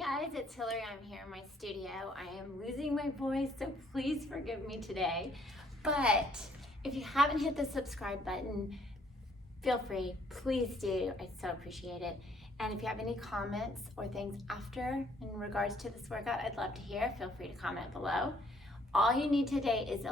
guys, it's Hillary. I'm here in my studio. I am losing my voice, so please forgive me today. But if you haven't hit the subscribe button, feel free, please do. I so appreciate it. And if you have any comments or things after in regards to this workout, I'd love to hear. Feel free to comment below. All you need today is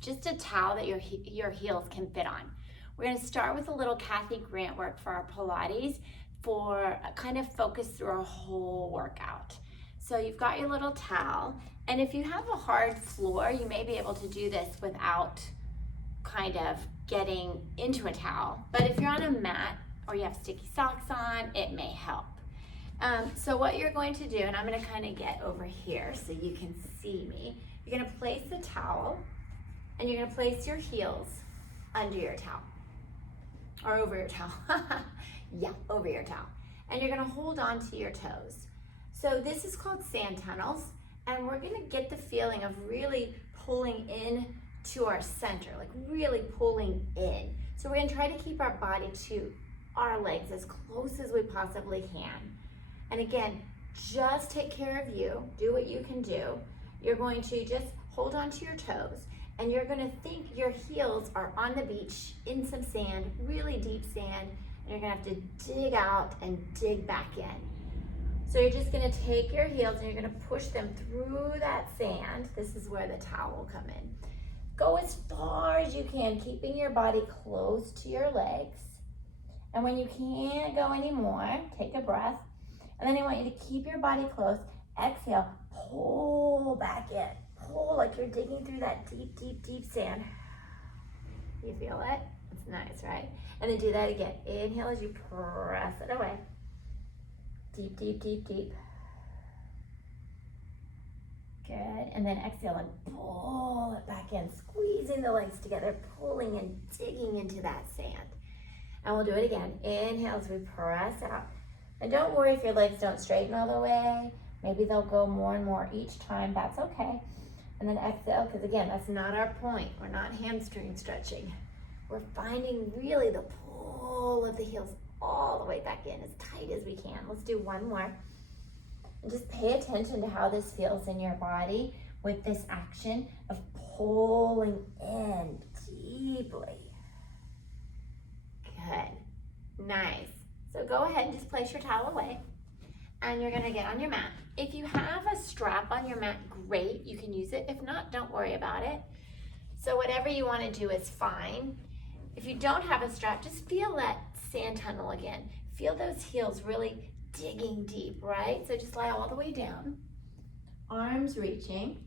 just a towel that your heels can fit on. We're going to start with a little Kathy Grant work for our Pilates for a kind of focus through a whole workout. So you've got your little towel, and if you have a hard floor, you may be able to do this without kind of getting into a towel. But if you're on a mat or you have sticky socks on, it may help. So what you're going to do, and I'm going to kind of get over here so you can see me, you're going to place the towel and you're going to place your heels under your towel or over your towel. Yeah, over your towel. And you're gonna hold on to your toes. So this is called sand tunnels, and we're gonna get the feeling of really pulling in to our center, like really pulling in. So we're gonna try to keep our body to our legs as close as we possibly can. And again, just take care of you, do what you can do. You're going to just hold on to your toes, and you're gonna think your heels are on the beach in some sand, really deep sand. You're gonna have to dig out and dig back in. So you're just gonna take your heels and you're gonna push them through that sand. This is where the towel will come in. Go as far as you can, keeping your body close to your legs. And when you can't go anymore, take a breath. And then I want you to keep your body close. Exhale, pull back in. Pull like you're digging through that deep, deep, deep sand. You feel it? It's nice, right? And then do that again. Inhale as you press it away. Deep, deep, deep, deep. Good. And then exhale and pull it back in, squeezing the legs together, pulling and digging into that sand. And we'll do it again. Inhale as we press out. And don't worry if your legs don't straighten all the way. Maybe they'll go more and more each time. That's okay. And then exhale, because again, that's not our point. We're not hamstring stretching. We're finding really the pull of the heels all the way back in as tight as we can. Let's do one more. And just pay attention to how this feels in your body with this action of pulling in deeply. Good. Nice. So go ahead and just place your towel away. And you're gonna get on your mat. If you have a strap on your mat, great, you can use it. If not, don't worry about it. So whatever you wanna do is fine. If you don't have a strap, just feel that sand tunnel again. Feel those heels really digging deep, right? So just lie all the way down. Arms reaching.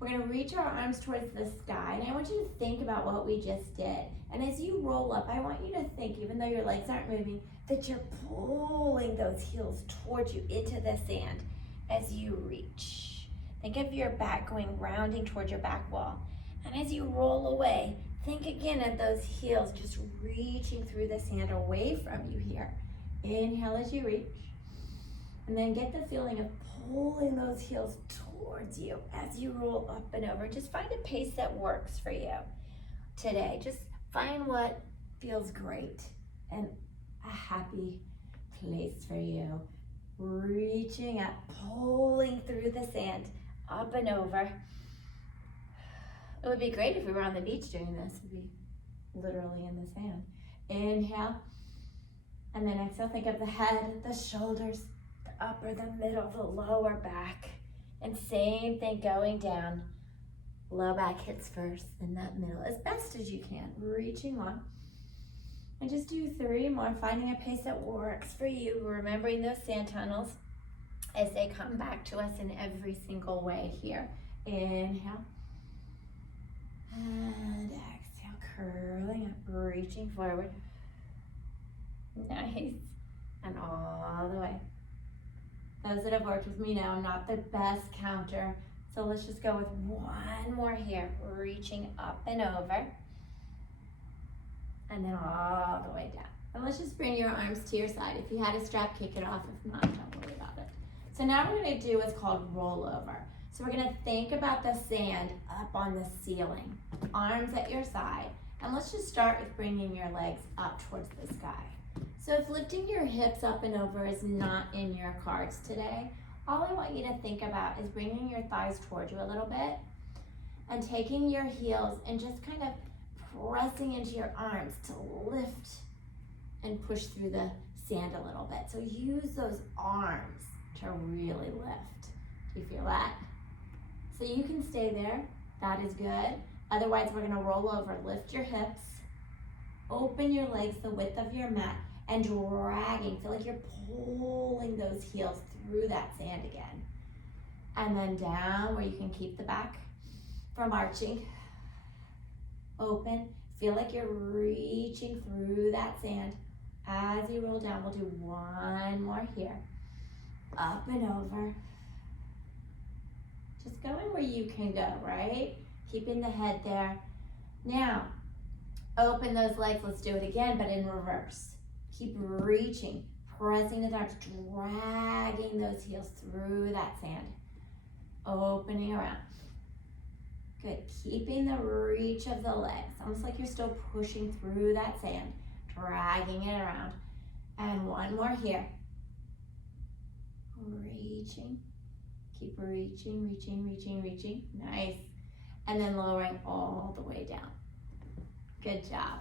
We're gonna reach our arms towards the sky, and I want you to think about what we just did. And as you roll up, I want you to think, even though your legs aren't moving, that you're pulling those heels towards you into the sand as you reach. Think of your back going rounding towards your back wall. And as you roll away, think again of those heels just reaching through the sand away from you here. Inhale as you reach. And then get the feeling of pulling those heels towards you as you roll up and over. Just find a pace that works for you today. Just find what feels great and a happy place for you. Reaching up, pulling through the sand, up and over. It would be great if we were on the beach doing this. We'd be literally in the sand. Inhale, and then exhale. Think of the head, the shoulders, the upper, the middle, the lower back. And same thing going down. Low back hits first, then that middle, as best as you can. Reaching on. And just do 3 more, finding a pace that works for you, remembering those sand tunnels as they come back to us in every single way here. Inhale. And exhale, curling up, reaching forward. Nice. And all the way. Those that have worked with me know I'm not the best counter, so let's just go with 1 more here. Reaching up and over. And then all the way down. And let's just bring your arms to your side. If you had a strap, kick it off. If not, don't worry about it. So now we're gonna do what's called rollover. So we're gonna think about the sand up on the ceiling, arms at your side. And let's just start with bringing your legs up towards the sky. So if lifting your hips up and over is not in your cards today, all I want you to think about is bringing your thighs towards you a little bit and taking your heels and just kind of pressing into your arms to lift and push through the sand a little bit. So use those arms to really lift. Do you feel that? So you can stay there. That is good. Otherwise, we're gonna roll over. Lift your hips, open your legs the width of your mat, and dragging. Feel like you're pulling those heels through that sand again. And then down where you can keep the back from arching. Open. Feel like you're reaching through that sand. As you roll down, we'll do one more here. Up and over. Just going where you can go, right? Keeping the head there. Now, open those legs. Let's do it again, but in reverse. Keep reaching, pressing the arms, dragging those heels through that sand. Opening around. Good. Keeping the reach of the legs, almost like you're still pushing through that sand, dragging it around. And one more here. Reaching. Keep reaching, reaching, reaching, reaching. Nice. And then lowering all the way down. Good job.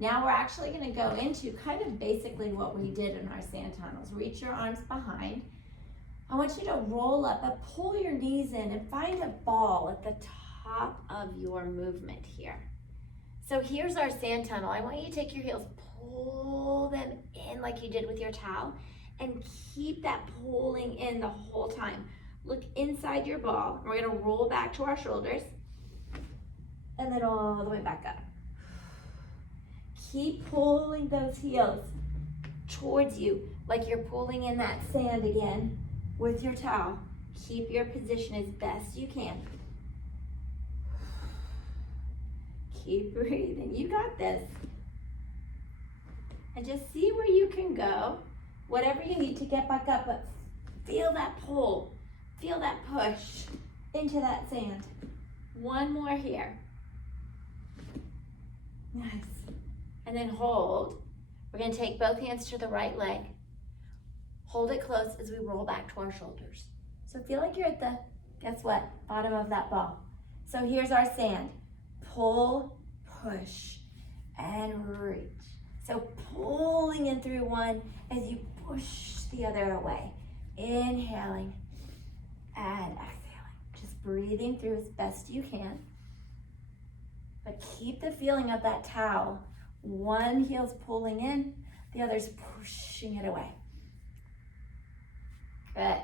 Now we're actually going to go into kind of basically what we did in our sand tunnels. Reach your arms behind. I want you to roll up, but pull your knees in and find a ball at the top of your movement here. So here's our sand tunnel. I want you to take your heels, pull them in like you did with your towel, and keep that pulling in the whole time. Look inside your ball. We're going to roll back to our shoulders and then all the way back up. Keep pulling those heels towards you like you're pulling in that sand again with your towel. Keep your position as best you can. Keep breathing. You got this. And just see where you can go. Whatever you need to get back up, but feel that pull. Feel that push into that sand. One more here. Nice. And then hold. We're going to take both hands to the right leg. Hold it close as we roll back to our shoulders. So feel like you're at the, guess what, bottom of that ball. So here's our sand. Pull, push, and reach. So pulling in through one as you push the other away. Inhaling and exhaling. Just breathing through as best you can. But keep the feeling of that towel. One heel's pulling in, the other's pushing it away. Good.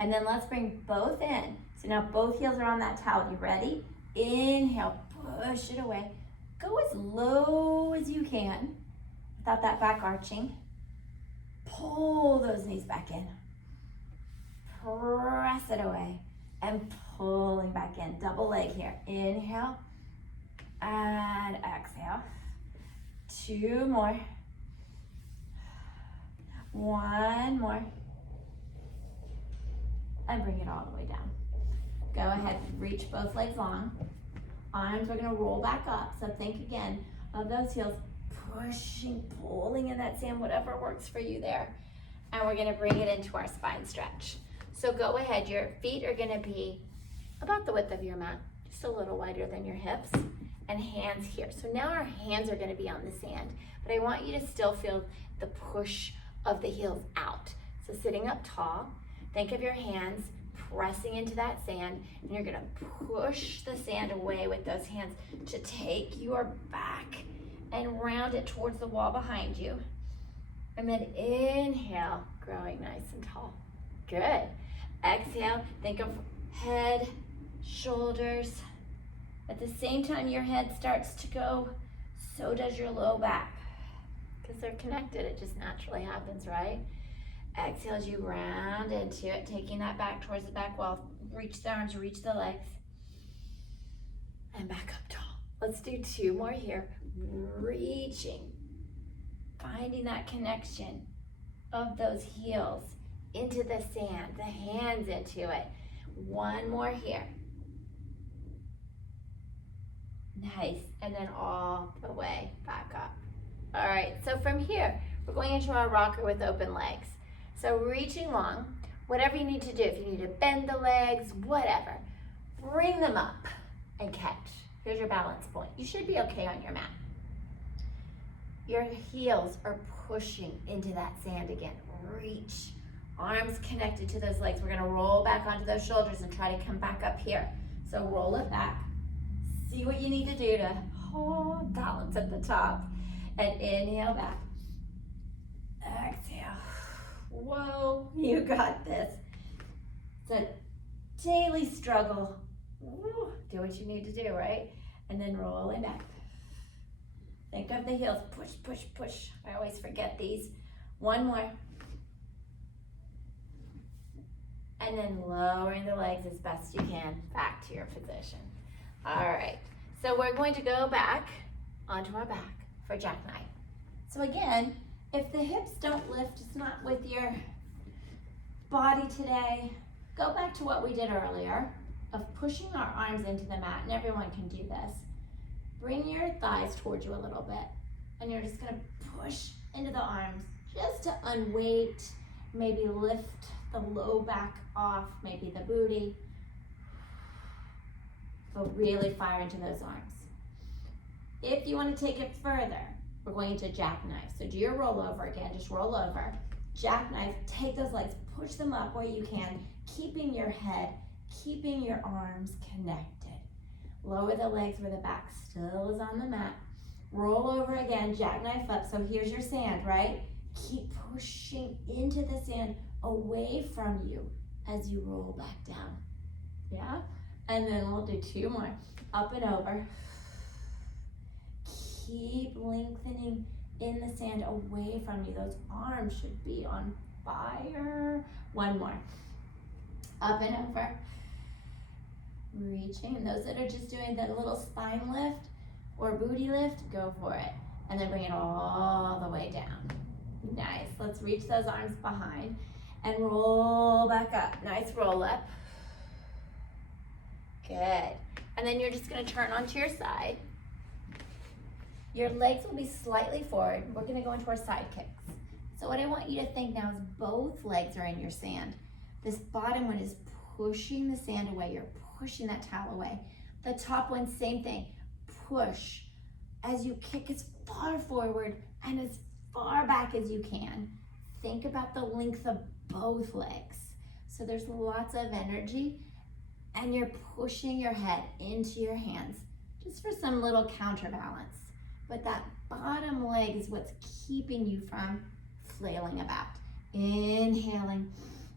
And then let's bring both in. So now both heels are on that towel. You ready? Inhale, push it away. Go as low as you can without that back arching. Pull those knees back in. Press it away and pulling back in. Double leg here. Inhale and exhale. Two more. One more. And bring it all the way down. Go ahead, reach both legs long. Arms are gonna roll back up. So think again of those heels, pushing, pulling in that sand, whatever works for you there. And we're gonna bring it into our spine stretch. So go ahead, your feet are gonna be about the width of your mat, just a little wider than your hips, and hands here. So now our hands are gonna be on the sand, but I want you to still feel the push of the heels out. So sitting up tall, think of your hands pressing into that sand, and you're gonna push the sand away with those hands to take your back and round it towards the wall behind you. And then inhale, growing nice and tall. Good. Exhale, think of head, shoulders. At the same time your head starts to go, so does your low back. Because they're connected, it just naturally happens, right? Exhale as you round into it, taking that back towards the back wall. Reach the arms, reach the legs. And back up tall. Let's do two more here. Reaching. Finding that connection of those heels into the sand, the hands into it. One more here. Nice. And then all the way back up. All right, so from here, we're going into our rocker with open legs. So reaching long, whatever you need to do, if you need to bend the legs, whatever, bring them up and catch. Here's your balance point. You should be okay on your mat. Your heels are pushing into that sand again. Reach, arms connected to those legs. We're gonna roll back onto those shoulders and try to come back up here. So roll it back. See what you need to do to hold balance at the top. And inhale back. Exhale. Whoa, you got this. It's a daily struggle. Ooh, do what you need to do, right? And then roll it back. Think of the heels. Push, push, push. I always forget these. One more. And then lowering the legs as best you can back to your position. All right. So we're going to go back onto our back for jackknife. So again, if the hips don't lift, it's not with your body today, go back to what we did earlier of pushing our arms into the mat, and everyone can do this. Bring your thighs towards you a little bit, and you're just gonna push into the arms just to unweight, maybe lift the low back off, maybe the booty, but really fire into those arms. If you want to take it further, we're going to jackknife. So do your rollover again, just roll over. Jackknife, take those legs, push them up where you can, keeping your head, keeping your arms connected. Lower the legs where the back still is on the mat. Roll over again, jackknife up. So here's your sand, right? Keep pushing into the sand away from you as you roll back down. Yeah? And then we'll do two more. Up and over. Keep lengthening in the sand away from you. Those arms should be on fire. One more. Up and over. Reaching. And those that are just doing that little spine lift or booty lift, go for it. And then bring it all the way down. Nice. Let's reach those arms behind and roll back up. Nice roll up. Good. And then you're just going to turn onto your side. Your legs will be slightly forward. We're going to go into our side kicks. So what I want you to think now is both legs are in your sand. This bottom one is pushing the sand away. You're pushing that towel away. The top one, same thing. Push as you kick as far forward and as far back as you can. Think about the length of both legs. So there's lots of energy, and you're pushing your head into your hands just for some little counterbalance. But that bottom leg is what's keeping you from flailing about. Inhaling,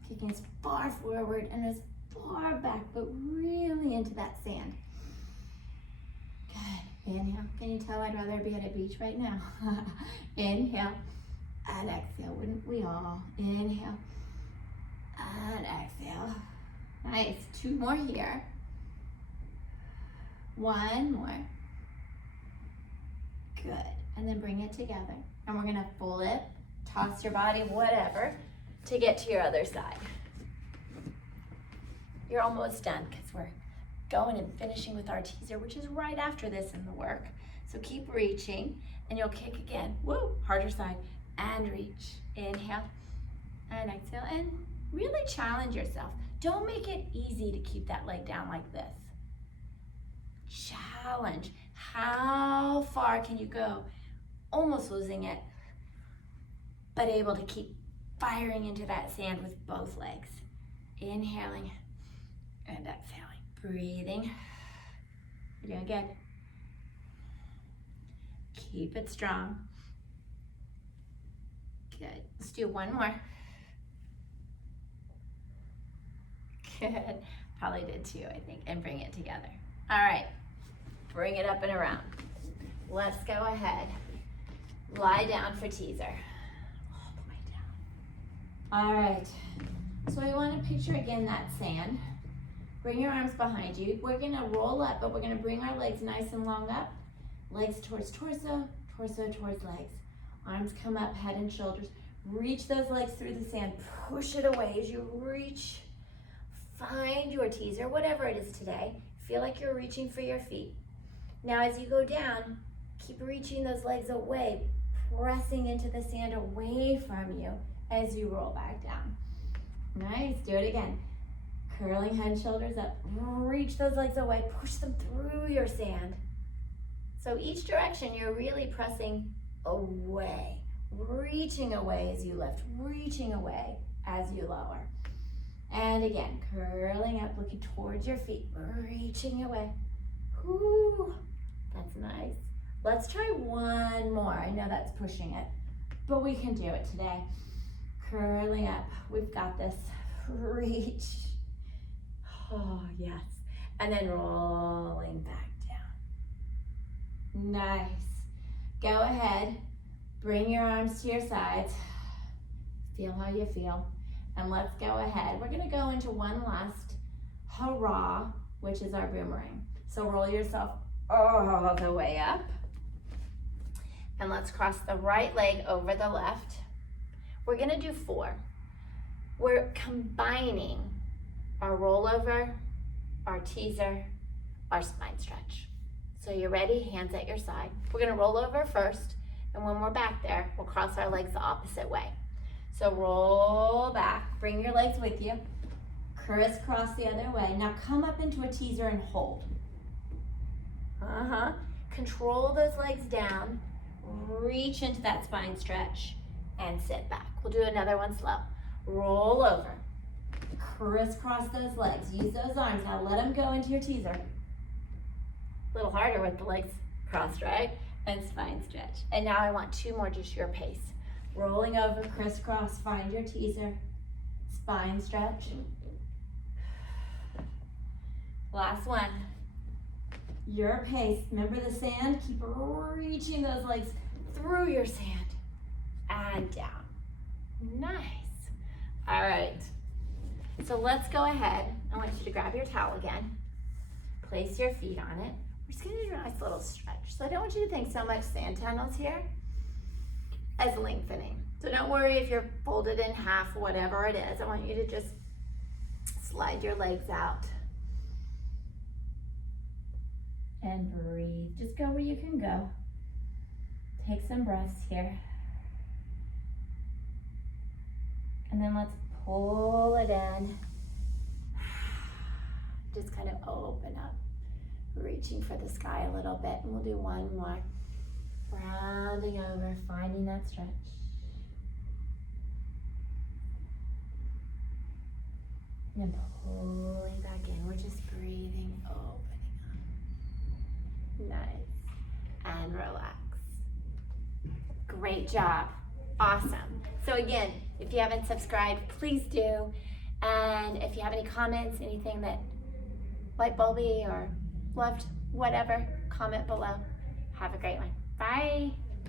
kicking as far forward and as far back, but really into that sand. Good. Inhale. Can you tell I'd rather be at a beach right now? Inhale and exhale. Wouldn't we all? Inhale and exhale. Nice. Two more here. One more. Good. And then bring it together. And we're going to flip, toss your body, whatever, to get to your other side. You're almost done because we're going and finishing with our teaser, which is right after this in the work. So keep reaching, and you'll kick again. Woo! Harder side. And reach. Inhale and exhale. And really challenge yourself. Don't make it easy to keep that leg down like this. Challenge. How far can you go? Almost losing it, but able to keep firing into that sand with both legs. Inhaling and exhaling. Breathing. You're doing good. Keep it strong. Good. Let's do one more. Good. Probably did two, I think, and bring it together. All right. Bring it up and around. Let's go ahead. Lie down for teaser. All the way down. All right. So we want to picture again that sand. Bring your arms behind you. We're going to roll up, but we're going to bring our legs nice and long up. Legs towards torso, torso towards legs. Arms come up, head and shoulders. Reach those legs through the sand. Push it away as you reach. Find your teaser, whatever it is today. Feel like you're reaching for your feet. Now as you go down, keep reaching those legs away. pressing into the sand away from you as you roll back down. Nice, do it again. Curling head, shoulders up, reach those legs away, push them through your sand. So each direction, you're really pressing away, reaching away as you lift, reaching away as you lower. And again, curling up, looking towards your feet, reaching away. Whew, that's nice. Let's try one more. I know that's pushing it, but we can do it today. Curling up, we've got this. Reach. Oh, yes. And then rolling back down. Nice. Go ahead, bring your arms to your sides. Feel how you feel. And let's go ahead. We're gonna go into one last hurrah, which is our boomerang. So roll yourself all the way up. And let's cross the right leg over the left. We're gonna do 4. We're combining our rollover, our teaser, our spine stretch. So you're ready, hands at your side. We're gonna roll over first, and when we're back there, we'll cross our legs the opposite way. So roll back, bring your legs with you, crisscross the other way. Now come up into a teaser and hold. Control those legs down, reach into that spine stretch, and sit back. We'll do another one slow. Roll over, crisscross those legs, use those arms. Now let them go into your teaser. A little harder with the legs crossed, right? And spine stretch. And now I want 2 more, just your pace. Rolling over, crisscross, find your teaser, spine stretch. Last one. Your pace. Remember the sand? Keep reaching those legs through your sand and down. Nice. All right. So let's go ahead. I want you to grab your towel again. Place your feet on it. We're just gonna do a nice little stretch. So I don't want you to think so much sand tunnels here as lengthening. So don't worry if you're folded in half, whatever it is. I want you to just slide your legs out. And breathe. Just go where you can go. Take some breaths here. And then let's pull it in. Just kind of open up, reaching for the sky a little bit. And we'll do one more. Rounding over, finding that stretch. And pulling back in. We're just breathing, opening up. Nice. And relax. Great job. Awesome. So again, if you haven't subscribed, please do. And if you have any comments, anything that light bulby or loved, whatever, comment below. Have a great one. Bye.